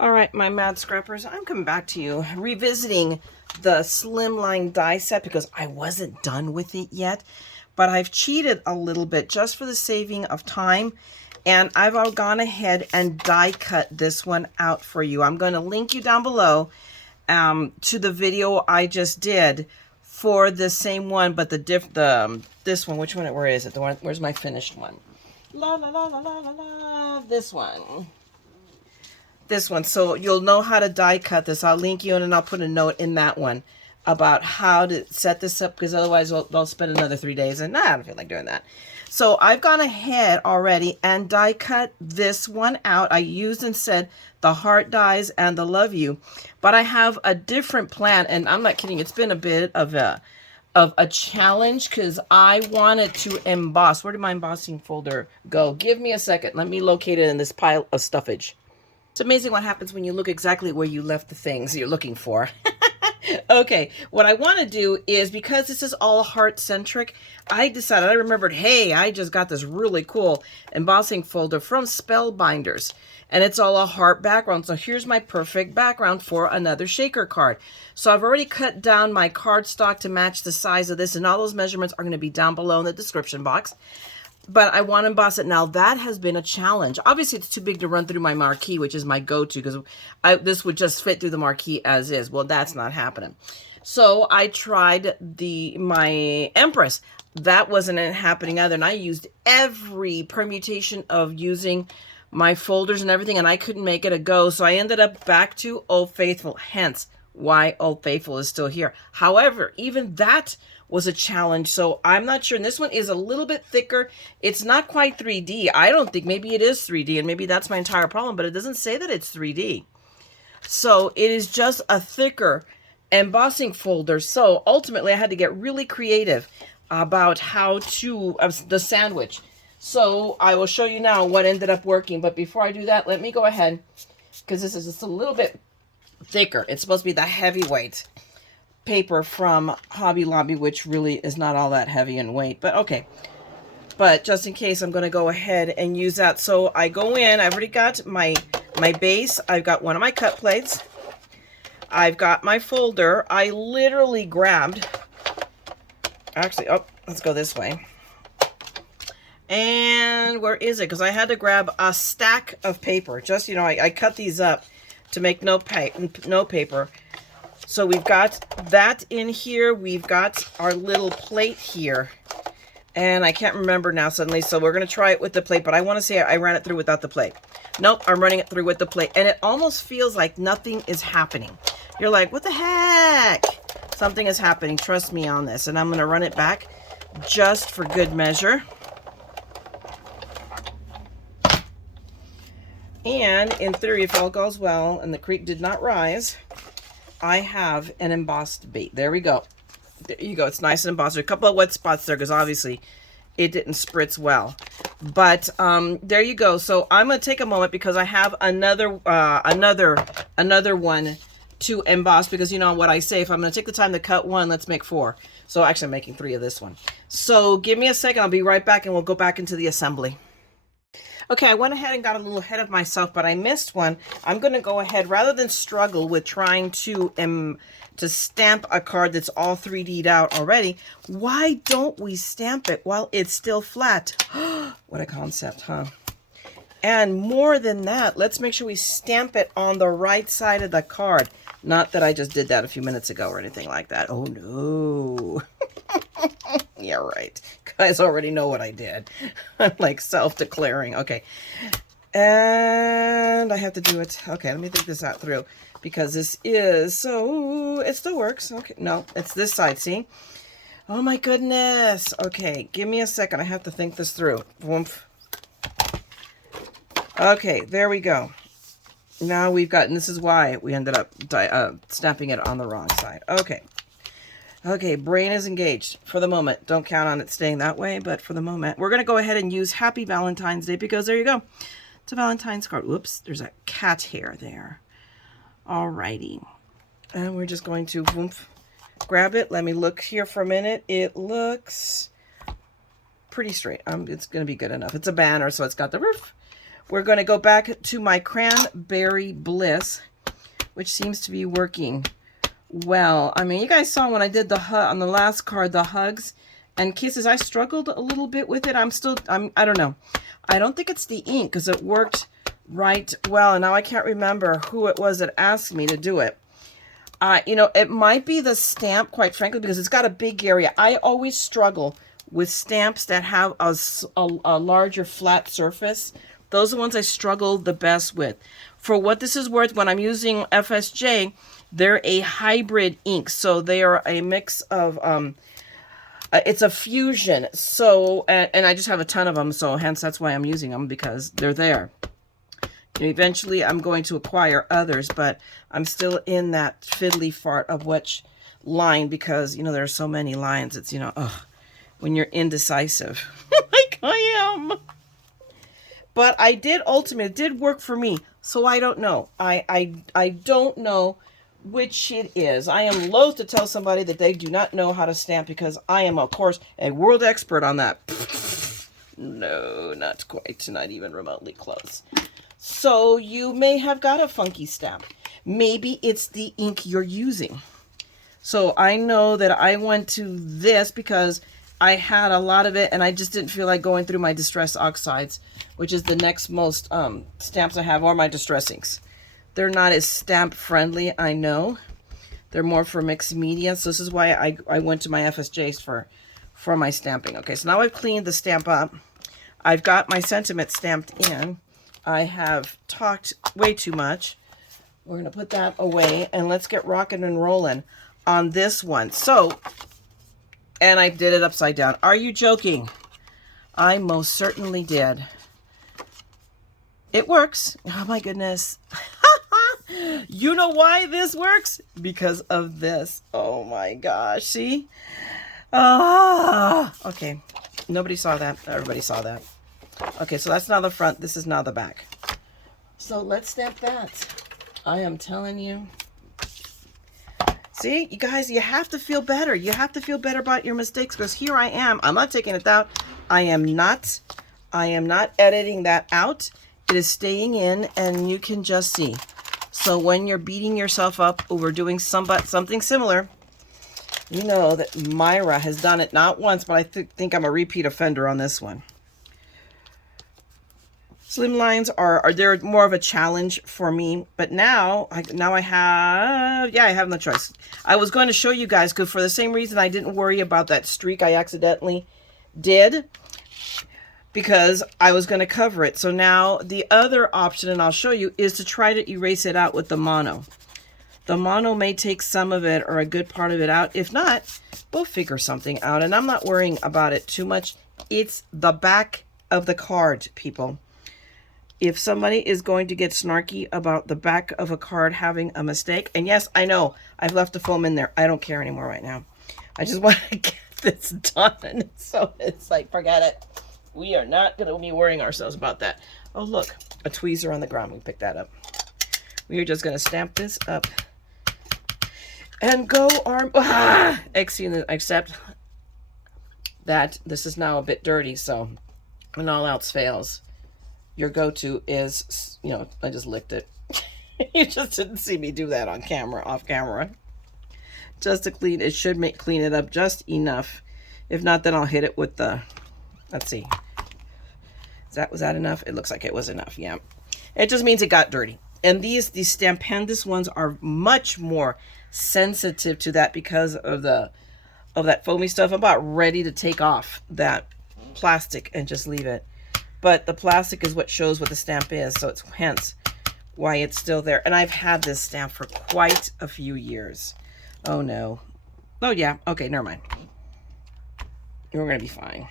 All right, my mad scrappers, I'm coming back to you, revisiting the Slimline die set because I wasn't done with it yet, but I've cheated a little bit just for the saving of time, and I've all gone ahead and die cut this one out for you. I'm going to link you down below to the video I just did for the same one, but this one. Which one? Where is it? The one. Where's my finished one? La la la la la la la. This one. This one. So you'll know how to die cut this. I'll link you in and I'll put a note in that one about how to set this up, because otherwise they'll spend another 3 days, and I don't feel like doing that. So I've gone ahead already and die cut this one out. I used and said the heart dies and the love you, but I have a different plan, and I'm not kidding. It's been a bit of a challenge because I wanted to emboss. Where did my embossing folder go? Give me a second. Let me locate it in this pile of stuffage. It's amazing what happens when you look exactly where you left the things you're looking for. Okay, what I want to do is, because this is all heart-centric, I remembered, hey, I just got this really cool embossing folder from Spellbinders, and it's all a heart background. So here's my perfect background for another shaker card. So I've already cut down my cardstock to match the size of this, and all those measurements are going to be down below in the description box. But I want to emboss it. Now, that has been a challenge. Obviously, it's too big to run through my marquee, which is my go-to, because this would just fit through the marquee as is. Well, that's not happening. So I tried my Empress. That wasn't happening either. And I used every permutation of using my folders and everything, and I couldn't make it a go. So I ended up back to Old Faithful, hence why Old Faithful is still here. However, even that was a challenge, so I'm not sure. And this one is a little bit thicker. It's not quite 3D. I don't think. Maybe it is 3D, and maybe that's my entire problem, but it doesn't say that it's 3D. So it is just a thicker embossing folder. So ultimately, I had to get really creative about how to, the sandwich. So I will show you now what ended up working. But before I do that, let me go ahead, because this is just a little bit thicker. It's supposed to be the heavyweight paper from Hobby Lobby, which really is not all that heavy in weight, but okay. But just in case, I'm going to go ahead and use that. So I go in, I've already got my base, I've got one of my cut plates, I've got my folder. I literally grabbed, actually, oh, let's go this way. And where is it? Because I had to grab a stack of paper. Just, you know, I cut these up to make no paper. So we've got that in here. We've got our little plate here. And I can't remember now suddenly. So we're going to try it with the plate. But I want to say I ran it through without the plate. Nope, I'm running it through with the plate. And it almost feels like nothing is happening. You're like, what the heck? Something is happening. Trust me on this. And I'm going to run it back just for good measure. And in theory, if all goes well and the creek did not rise, I have an embossed bait. There we go. There you go. It's nice and embossed. There are a couple of wet spots there because obviously it didn't spritz well. But there you go. So I'm going to take a moment because I have another one to emboss, because you know what I say, if I'm going to take the time to cut one, let's make 4. So actually I'm making 3 of this one. So give me a second. I'll be right back and we'll go back into the assembly. Okay, I went ahead and got a little ahead of myself, but I missed one. I'm going to go ahead, rather than struggle with trying to stamp a card that's all 3D'd out already, why don't we stamp it while it's still flat? What a concept, huh? And more than that, let's make sure we stamp it on the right side of the card. Not that I just did that a few minutes ago or anything like that. Oh, no. Yeah, right. Guys already know what I did. I'm like self-declaring. Okay. And I have to do it. Okay, let me think this out through, because this is, so it still works. Okay, no, it's this side, see? Oh my goodness. Okay, give me a second. I have to think this through. Woomph. Okay, there we go. Now we've got, and this is why we ended up snapping it on the wrong side. Okay. Okay, brain is engaged for the moment. Don't count on it staying that way, but for the moment, we're going to go ahead and use Happy Valentine's Day, because there you go. It's a Valentine's card. Whoops, there's a cat hair there. Alrighty. And we're just going to grab it. Let me look here for a minute. It looks pretty straight. It's going to be good enough. It's a banner, so it's got the roof. we're going to go back to my Cranberry Bliss, which seems to be working well. I mean, you guys saw when I did on the last card, the hugs and kisses, I struggled a little bit with it. I don't know. I don't think it's the ink because it worked right well. And now I can't remember who it was that asked me to do it. You know, it might be the stamp, quite frankly, because it's got a big area. I always struggle with stamps that have a larger flat surface. Those are the ones I struggle the best with. For what this is worth, when I'm using FSJ, they're a hybrid ink. So they are a mix of, it's a fusion. So, and I just have a ton of them. So hence that's why I'm using them, because they're there. Eventually, I'm going to acquire others, but I'm still in that fiddly fart of which line, because, you know, there are so many lines. It's, you know, ugh, when you're indecisive, like I am. But I did ultimately, it did work for me, so I don't know. I don't know which it is. I am loath to tell somebody that they do not know how to stamp, because I am, of course, a world expert on that. No, not quite, not even remotely close. So you may have got a funky stamp. Maybe it's the ink you're using. So I know that I went to this because I had a lot of it and I just didn't feel like going through my Distress Oxides, which is the next most stamps I have, or my Distress Inks. They're not as stamp friendly, I know. They're more for mixed media. So this is why I went to my FSJs for my stamping. Okay, so now I've cleaned the stamp up. I've got my sentiment stamped in. I have talked way too much. We're going to put that away and let's get rocking and rolling on this one. So, and I did it upside down. Are you joking? I most certainly did. It works. Oh my goodness. You know why this works? Because of this. Oh my gosh. See? Ah. Okay. Nobody saw that. Everybody saw that. Okay, so that's now the front. This is now the back. So let's stamp that. I am telling you. See, you guys, you have to feel better. You have to feel better about your mistakes, because here I am. I'm not taking it out. I am not editing that out. It is staying in, and you can just see. So when you're beating yourself up over doing something similar, you know that Myra has done it not once, but I think I'm a repeat offender on this one. Slimlines they're more of a challenge for me, but now I have no choice. I was going to show you guys, because for the same reason I didn't worry about that streak I accidentally did, because I was going to cover it. So now the other option, and I'll show you, is to try to erase it out with the mono. The mono may take some of it or a good part of it out. If not, we'll figure something out, and I'm not worrying about it too much. It's the back of the card, people. If somebody is going to get snarky about the back of a card having a mistake, and yes, I know I've left the foam in there. I don't care anymore right now. I just want to get this done. So it's like, forget it. We are not going to be worrying ourselves about that. Oh, look, a tweezer on the ground. We picked that up. We are just going to stamp this up and go except that this is now a bit dirty. So when all else fails, your go-to is, you know, I just licked it. You just didn't see me do that on camera, off camera. Just to clean, it should clean it up just enough. If not, then I'll hit it with the, let's see. Was that enough? It looks like it was enough, yeah. It just means it got dirty. And these Stampendous ones are much more sensitive to that because of that foamy stuff. I'm about ready to take off that plastic and just leave it. But the plastic is what shows what the stamp is, so it's hence why it's still there. And I've had this stamp for quite a few years. Oh no. Oh yeah, okay, never mind. We're gonna be fine,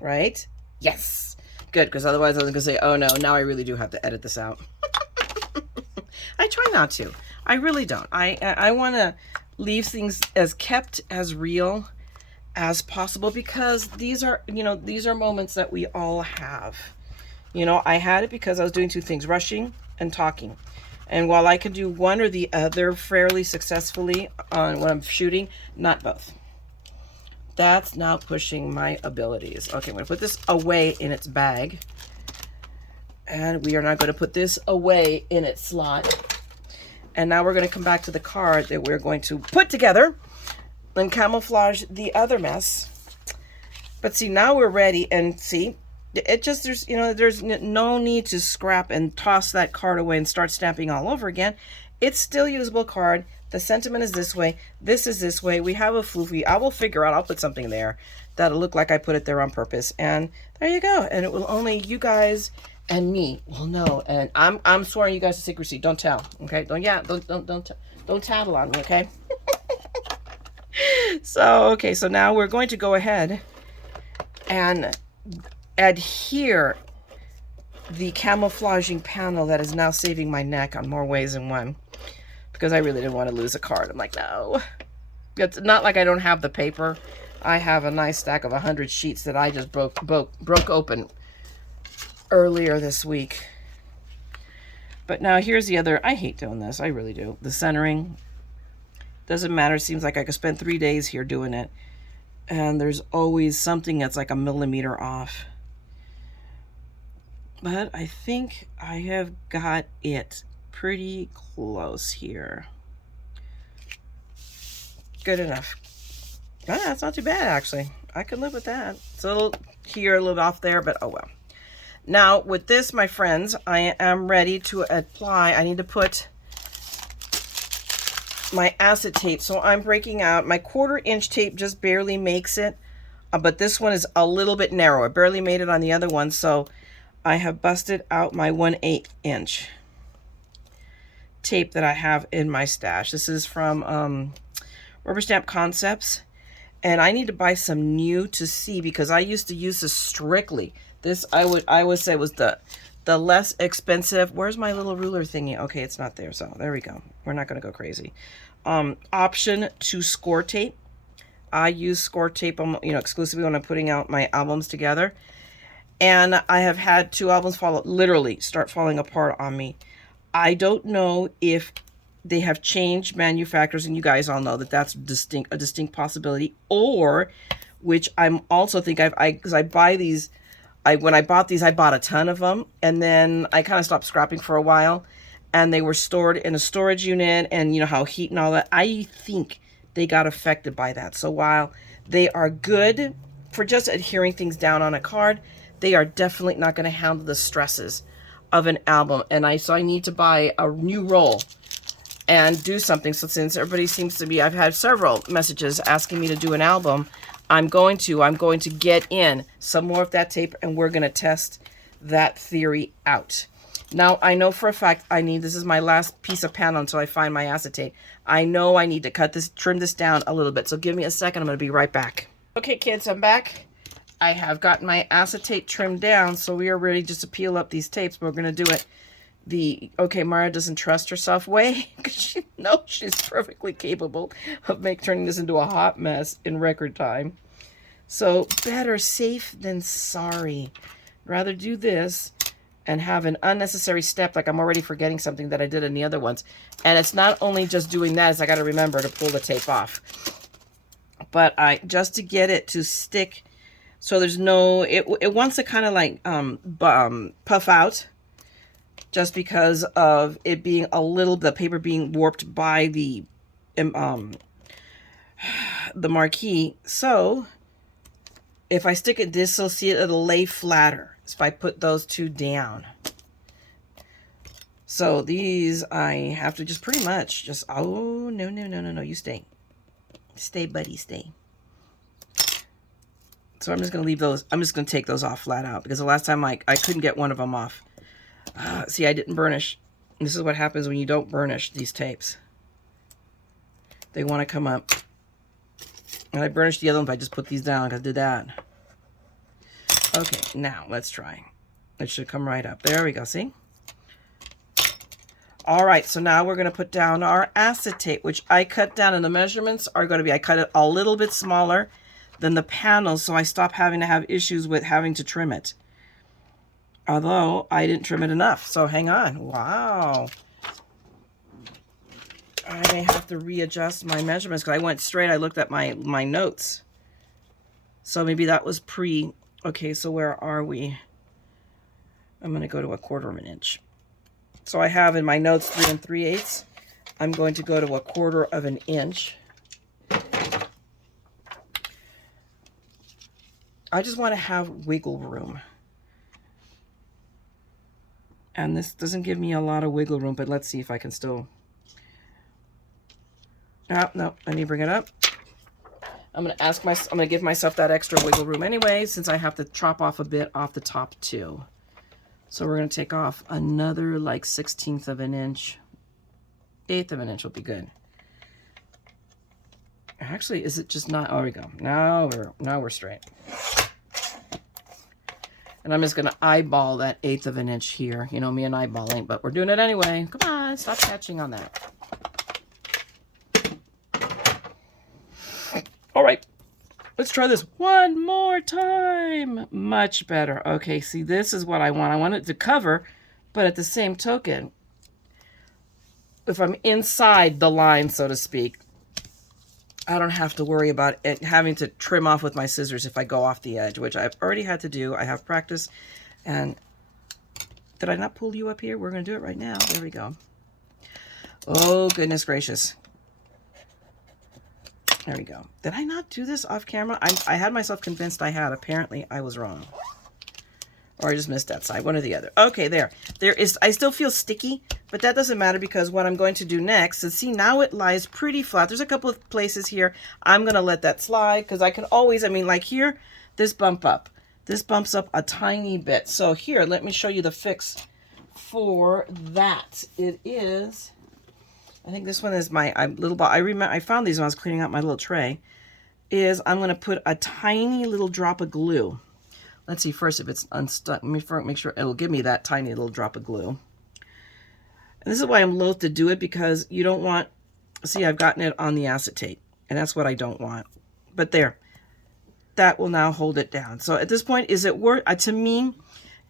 right? Yes, good, because otherwise I was gonna say, oh no, now I really do have to edit this out. I try not to. I really don't. I want to leave things as kept as real as possible, because these are, you know, these are moments that we all have. You know, I had it because I was doing two things, rushing and talking. And while I can do one or the other fairly successfully on when I'm shooting, not both. That's now pushing my abilities. Okay, I'm going to put this away in its bag. And we are now going to put this away in its slot. And now we're going to come back to the card that we're going to put together and camouflage the other mess. But see, now we're ready, and see, it just, there's, you know, there's no need to scrap and toss that card away and start stamping all over again. It's still a usable card. The sentiment is this way. This is this way. We have a floofy. I will figure out, I'll put something there that'll look like I put it there on purpose. And there you go. And it will only you guys and me will know. And I'm swearing you guys to secrecy. Don't tell. Okay? Don't tattle on me, okay? So, okay, so now we're going to go ahead and adhere the camouflaging panel that is now saving my neck on more ways than one, because I really didn't want to lose a card. I'm like, no. It's not like I don't have the paper. I have a nice stack of 100 sheets that I just broke open earlier this week. But now here's the other. I hate doing this. I really do. The centering. Doesn't matter. It seems like I could spend 3 days here doing it. And there's always something that's like a millimeter off. But I think I have got it pretty close here. Good enough. Ah, that's not too bad, actually. I can live with that. It's a little here, a little off there, but oh well. Now, with this, my friends, I am ready to apply. I need to put my acetate. So I'm breaking out. My 1/4 inch tape just barely makes it, but this one is a little bit narrow. I barely made it on the other one, so I have busted out my 1/8 inch tape that I have in my stash. This is from Rubber Stamp Concepts, and I need to buy some new to see, because I used to use this strictly. This I would say was the less expensive. Where's my little ruler thingy? Okay, it's not there, so there we go. We're not going to go crazy. Option to score tape. I use score tape, you know, exclusively when I'm putting out my albums together. And I have had 2 albums literally start falling apart on me. I don't know if they have changed manufacturers, and you guys all know that that's a distinct possibility, or, which I'm also think because I buy these, when I bought these, I bought a ton of them, and then I kind of stopped scrapping for a while, and they were stored in a storage unit, and you know how heat and all that. I think they got affected by that. So while they are good for just adhering things down on a card, they are definitely not going to handle the stresses of an album. And so I need to buy a new roll and do something. So since everybody seems to be, I've had several messages asking me to do an album, I'm going to get in some more of that tape, and we're going to test that theory out. Now, I know for a fact this is my last piece of panel until I find my acetate. I know I need to trim this down a little bit. So give me a second. I'm going to be right back. Okay, kids, I'm back. I have gotten my acetate trimmed down, so we are ready just to peel up these tapes. But we're going to do it okay, Mara doesn't trust herself way, because she knows she's perfectly capable of turning this into a hot mess in record time. So better safe than sorry. Rather do this and have an unnecessary step, like I'm already forgetting something that I did in the other ones. And it's not only just doing that, as I got to remember to pull the tape off. But just to get it to stick, so there's no, it wants to kind of like puff out, just because of it being the paper being warped by the marquee. So if I stick it this, you'll see it'll lay flatter if I put those 2 down. So these I have to just pretty much just, oh, no, you stay. Stay, buddy, stay. So I'm just going to leave those, I'm just going to take those off flat out, because the last time I couldn't get one of them off. See, I didn't burnish. This is what happens when you don't burnish these tapes. They want to come up. And I burnished the other one, but I just put these down. I got to do that. Okay, now let's try. It should come right up. There we go, see? All right, so now we're going to put down our acetate, which I cut down, and the measurements are going to be, I cut it a little bit smaller than the panel, so I stop having to have issues with having to trim it. Although I didn't trim it enough, so hang on. Wow. I may have to readjust my measurements, because I went straight. I looked at my notes. So maybe that was okay, so where are we? I'm going to go to 1/4 of an inch. So I have in my notes 3 3/8. I'm going to go to 1/4 of an inch. I just want to have wiggle room. And this doesn't give me a lot of wiggle room, but let's see if I can still... Oh, no, I need to bring it up. I'm going to give myself that extra wiggle room anyway, since I have to chop off a bit off the top too. So we're going to take off another like 1/16 of an inch. 1/8 of an inch will be good. Actually, is it just not? Oh, there we go. Now we're straight. And I'm just going to eyeball that 1/8 of an inch here. You know me and eyeballing, but we're doing it anyway. Come on, stop catching on that. All right, let's try this one more time. Much better. Okay, see, this is what I want. I want it to cover, but at the same token, if I'm inside the line, so to speak, I don't have to worry about it having to trim off with my scissors if I go off the edge, which I've already had to do. I have practice. And did I not pull you up here? We're going to do it right now. There we go. Oh, goodness gracious. There we go. Did I not do this off camera? I had myself convinced I had. Apparently, I was wrong. Or I just missed that side. One or the other. Okay, there. I still feel sticky, but that doesn't matter because what I'm going to do next is, see, now it lies pretty flat. There's a couple of places here. I'm going to let that slide because I can always, I mean, like here, this bump up. This bumps up a tiny bit. So here, let me show you the fix for that. It is... I think this one is my little ball. I found these when I was cleaning out my little tray. I'm going to put a tiny little drop of glue. Let's see first if it's unstuck. Let me make sure it'll give me that tiny little drop of glue. And this is why I'm loath to do it, because you don't want... See, I've gotten it on the acetate, and that's what I don't want. But there. That will now hold it down. So at this point, is it worth... to me,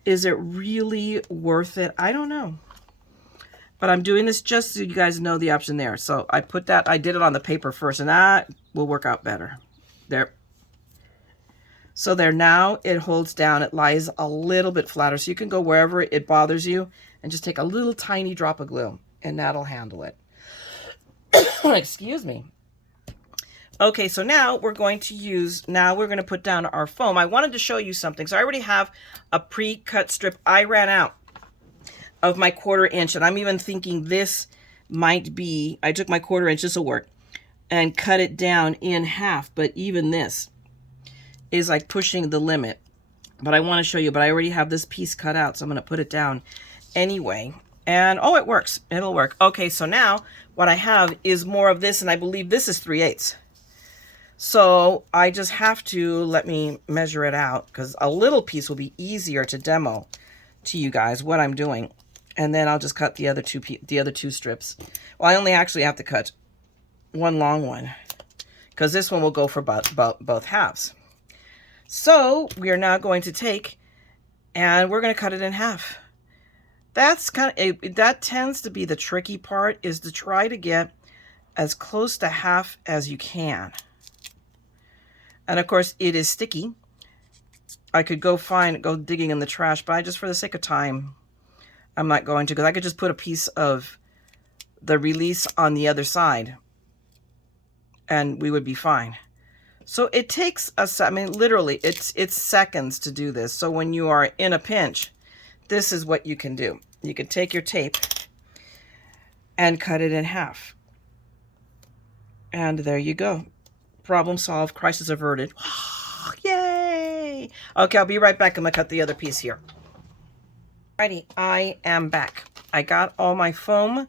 is it really worth it? I don't know. But I'm doing this just so you guys know the option there. So I put that, I did it on the paper first, and that will work out better. There. So there, now it holds down. It lies a little bit flatter. So you can go wherever it bothers you and just take a little tiny drop of glue, and that'll handle it. Excuse me. Okay, so now we're going to put down our foam. I wanted to show you something. So I already have a pre-cut strip. I ran out of my 1/4 inch, and I'm even thinking this might be, I took my 1/4 inch, this will work, and cut it down in half, but even this is like pushing the limit. But I want to show you, but I already have this piece cut out, so I'm going to put it down anyway. And oh, it works. It'll work. Okay, so now what I have is more of this, and I believe this is 3/8. So I just have to, let me measure it out, because a little piece will be easier to demo to you guys what I'm doing. And then I'll just cut the other two strips. Well, I only actually have to cut one long one, because this one will go for both halves. So we are now going to take, and we're going to cut it in half. That's that tends to be the tricky part, is to try to get as close to half as you can. And of course, it is sticky. I could go digging in the trash, but just for the sake of time, I'm not going to, because I could just put a piece of the release on the other side and we would be fine. So it takes I mean, literally, it's seconds to do this. So when you are in a pinch, this is what you can do. You can take your tape and cut it in half. And there you go. Problem solved, crisis averted. Yay! Okay, I'll be right back. I'm going to cut the other piece here. Alrighty, I am back. I got all my foam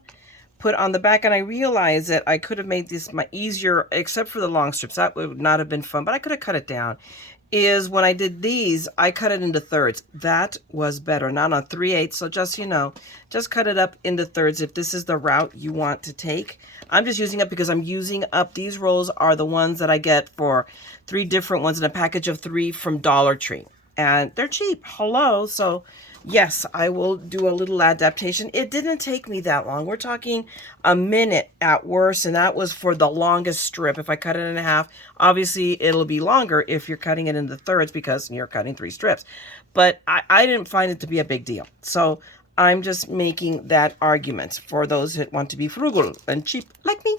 put on the back, and I realized that I could have made this easier, except for the long strips. That would not have been fun, but I could have cut it down. Is when I did these, I cut it into thirds. That was better, not on 3/8. So just, you know, just cut it up into thirds if this is the route you want to take. I'm just using up because I'm using up, these rolls are the ones that I get for 3 different ones in a package of 3 from Dollar Tree. and they're cheap. Hello. So yes, I will do a little adaptation. It didn't take me that long. We're talking a minute at worst, and that was for the longest strip. If I cut it in half, obviously it'll be longer if you're cutting it into thirds because you're cutting 3 strips. But I didn't find it to be a big deal. So I'm just making that argument for those that want to be frugal and cheap like me.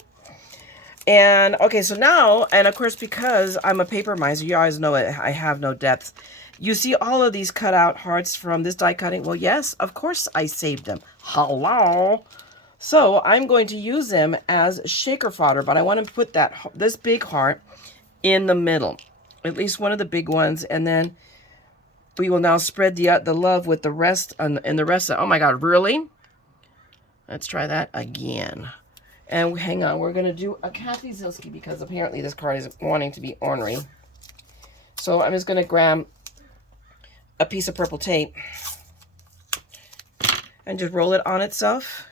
And okay, so now, and of course, because I'm a paper miser, you always know I have no depth. You see all of these cut out hearts from this die cutting? Well, yes, of course I saved them. Hello. So I'm going to use them as shaker fodder, but I want to put this big heart in the middle, at least one of the big ones, and then we will now spread the love with the rest, and the rest. Oh my God, really? Let's try that again. And hang on, we're going to do a Kathy Zilski because apparently this card is wanting to be ornery. So I'm just going to grab a piece of purple tape and just roll it on itself.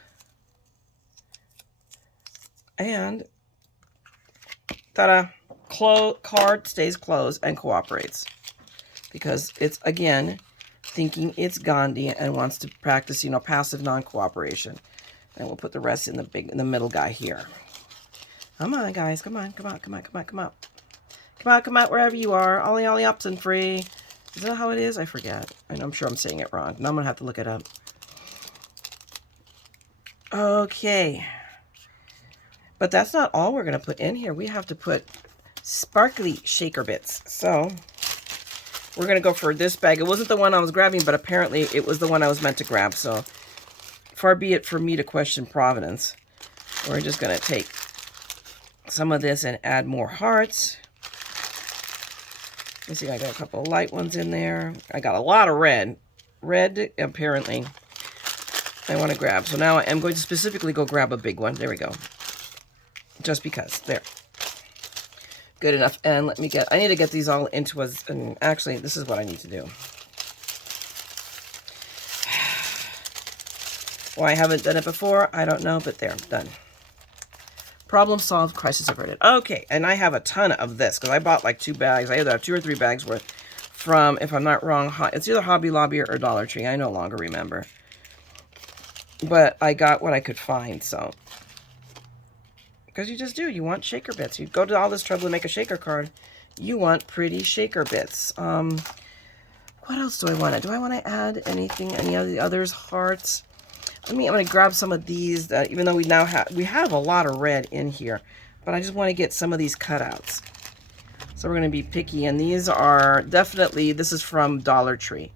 And ta-da! Card stays closed and cooperates because it's, again, thinking it's Gandhi and wants to practice, passive non-cooperation. And we'll put the rest in the middle guy here. Come on, guys. Come on, come on, come on, come on, come on. Come on, come on, wherever you are. Ollie, ollie, Upton free. Is that how it is? I forget. I'm sure I'm saying it wrong. Now I'm going to have to look it up. Okay. But that's not all we're going to put in here. We have to put sparkly shaker bits. So we're going to go for this bag. It wasn't the one I was grabbing, but apparently it was the one I was meant to grab. So far be it for me to question providence. We're just going to take some of this and add more hearts. Let's see, I got a couple of light ones in there. I got a lot of red. Red, apparently, I want to grab. So now I'm going to specifically go grab a big one. There we go. Just because. There. Good enough. And I need to get these all into and actually, this is what I need to do. Why I haven't done it before, I don't know, but there, done. Problem solved, crisis averted. Okay, and I have a ton of this because I bought like 2 bags. I either have 2 or 3 bags worth from, if I'm not wrong, it's either Hobby Lobby or Dollar Tree. I no longer remember. But I got what I could find, so. Because you just do. You want shaker bits. You go to all this trouble to make a shaker card. You want pretty shaker bits. What else do I want? Do I want to add anything, any of the others? Hearts. I'm going to grab some of these, that even though we have a lot of red in here, but I just want to get some of these cutouts. So we're going to be picky, and these are definitely, this is from Dollar Tree,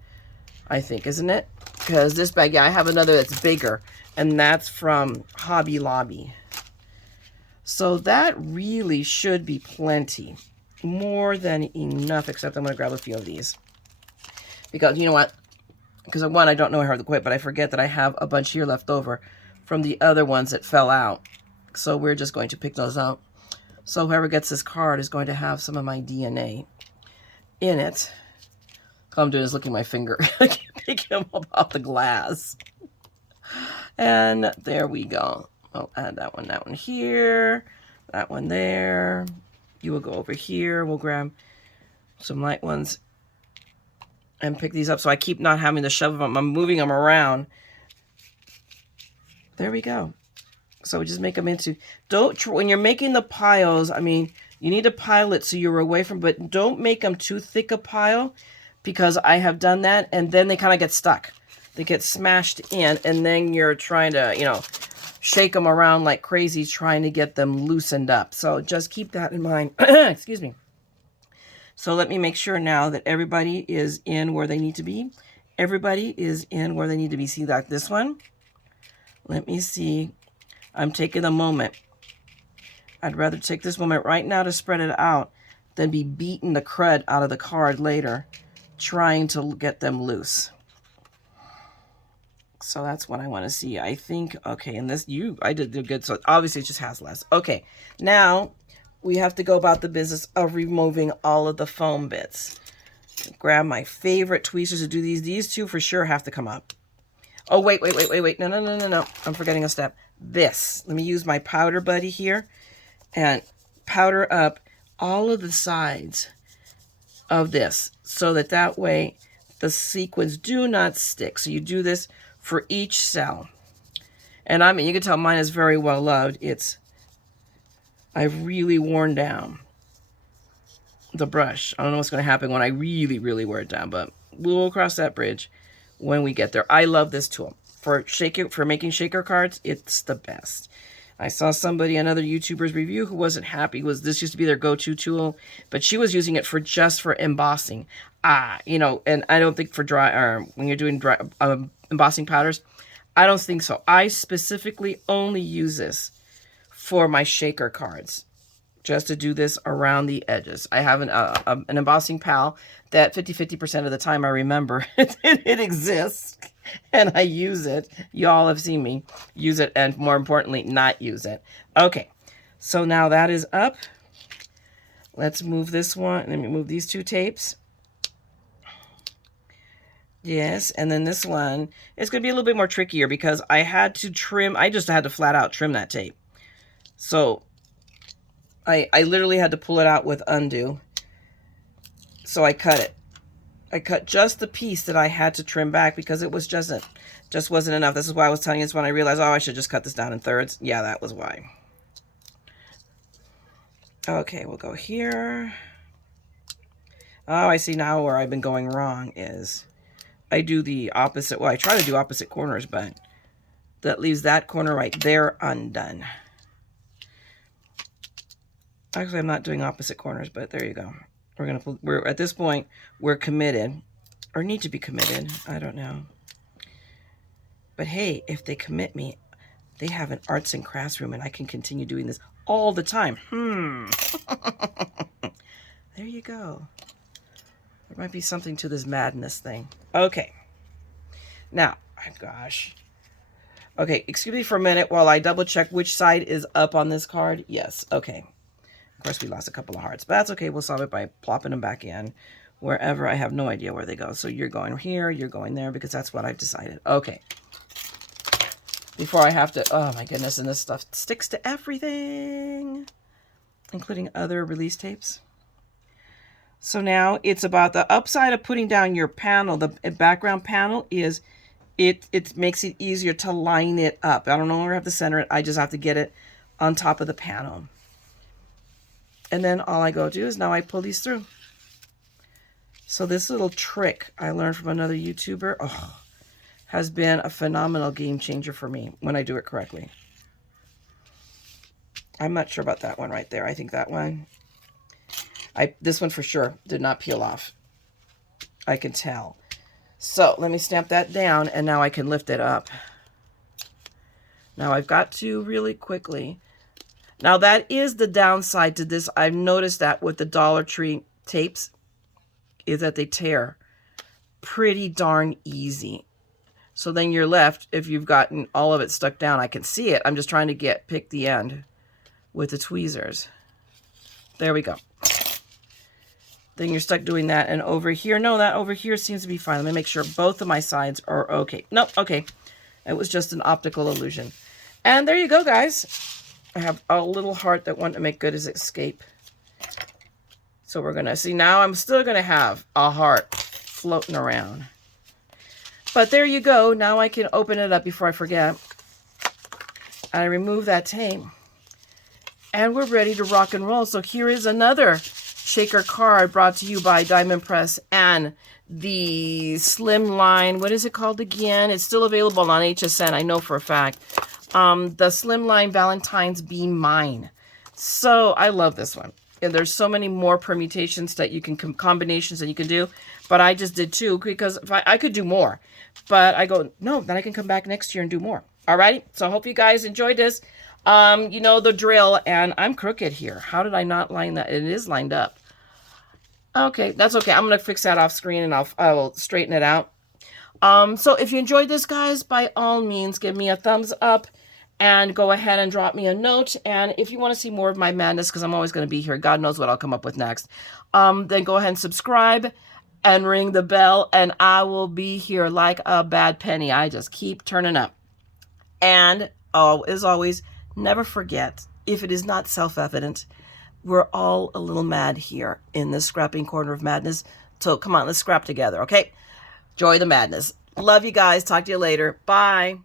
I think, isn't it? Because this bag, yeah, I have another that's bigger, and that's from Hobby Lobby. So that really should be plenty. More than enough, except I'm going to grab a few of these. Because, you know what? Because one, I don't know how to quit, but I forget that I have a bunch here left over from the other ones that fell out. So we're just going to pick those out. So whoever gets this card is going to have some of my DNA in it. All I'm doing is looking at my finger. I can't pick him up off the glass. And there we go. I'll add that one here, that one there. You will go over here. We'll grab some light ones and pick these up so I keep not having to shove them. I'm moving them around. There we go. So we just make them into, when you're making the piles, I mean, you need to pile it so you're away from, but don't make them too thick a pile because I have done that and then they kind of get stuck. They get smashed in and then you're trying to, shake them around like crazy trying to get them loosened up. So just keep that in mind. Excuse me. So let me make sure now that everybody is in where they need to be. Everybody is in where they need to be. See, like this one? Let me see. I'm taking a moment. I'd rather take this moment right now to spread it out than be beating the crud out of the card later trying to get them loose. So that's what I want to see. I think, okay, and this, I did good. So obviously it just has less. Okay, now we have to go about the business of removing all of the foam bits. Grab my favorite tweezers to do these. These two for sure have to come up. Oh, wait. No. I'm forgetting a step. This. Let me use my powder buddy here and powder up all of the sides of this, so that way the sequins do not stick. So you do this for each cell. And I mean, you can tell mine is very well loved. I've really worn down the brush. I don't know what's going to happen when I really, really wear it down, but we'll cross that bridge when we get there. I love this tool. For making shaker cards, it's the best. I saw another YouTuber's review who wasn't happy. This used to be their go-to tool, but she was using it just for embossing. You know, and I don't think for dry, or when you're doing dry embossing powders, I don't think so. I specifically only use this for my shaker cards, just to do this around the edges. I have an embossing pal that 50% of the time I remember it exists, and I use it. Y'all have seen me use it, and more importantly, not use it. Okay, so now that is up. Let's move this one. Let me move these two tapes. Yes, and then this one, it's going to be a little bit more trickier because I had to trim. I just had to flat out trim that tape. So I literally had to pull it out with undo. So I cut it. I cut just the piece that I had to trim back because it was just wasn't enough. This is why I was telling you this when I realized, oh, I should just cut this down in thirds. Yeah, that was why. Okay, we'll go here. Oh, I see now where I've been going wrong is I do the opposite. Well, I try to do opposite corners, but that leaves that corner right there undone. Actually, I'm not doing opposite corners, but there you go. We're at this point, we're committed, or need to be committed. I don't know. But hey, if they commit me, they have an arts and crafts room, and I can continue doing this all the time. There you go. There might be something to this madness thing. Okay. Now, oh gosh. Okay, excuse me for a minute while I double check which side is up on this card. Yes, okay. Of course, we lost a couple of hearts, but that's okay. We'll solve it by plopping them back in wherever. I have no idea where they go. So you're going here, you're going there, because that's what I've decided. Okay. Before I have to, oh my goodness, and this stuff sticks to everything, including other release tapes. So now it's about the upside of putting down your panel. The background panel is, it makes it easier to line it up. I don't no longer have to center it. I just have to get it on top of the panel. And then all I go do is now I pull these through. So this little trick I learned from another YouTuber, has been a phenomenal game changer for me when I do it correctly. I'm not sure about that one right there. I think that one, this one for sure did not peel off. I can tell. So let me stamp that down, and now I can lift it up. Now I've got to really quickly. Now that is the downside to this. I've noticed that with the Dollar Tree tapes is that they tear pretty darn easy. So then you're left, if you've gotten all of it stuck down, I can see it. I'm just trying to pick the end with the tweezers. There we go. Then you're stuck doing that. And over here, no, that over here seems to be fine. Let me make sure both of my sides are okay. Nope, okay. It was just an optical illusion. And there you go, guys. I have a little heart that wanted to make good his escape. So we're going to see now I'm still going to have a heart floating around. But there you go. Now I can open it up before I forget. I remove that tape. And we're ready to rock and roll. So here is another shaker card brought to you by Diamond Press and the Slimline. What is it called again? It's still available on HSN, I know for a fact. The Slimline Valentine's Be Mine. So I love this one. And there's so many more permutations that you can, combinations that you can do. But I just did two because if I could do more. But I go, no, then I can come back next year and do more. Alrighty, so I hope you guys enjoyed this. You know the drill, and I'm crooked here. How did I not line that? It is lined up. Okay, that's okay. I'm going to fix that off screen, and I will straighten it out. So if you enjoyed this, guys, by all means, give me a thumbs up and go ahead and drop me a note. And if you want to see more of my madness, because I'm always going to be here, God knows what I'll come up with next, then go ahead and subscribe and ring the bell, and I will be here like a bad penny. I just keep turning up. And as always, never forget, if it is not self-evident, we're all a little mad here in the scrapping corner of madness. So come on, let's scrap together, okay? Enjoy the madness. Love you guys. Talk to you later. Bye.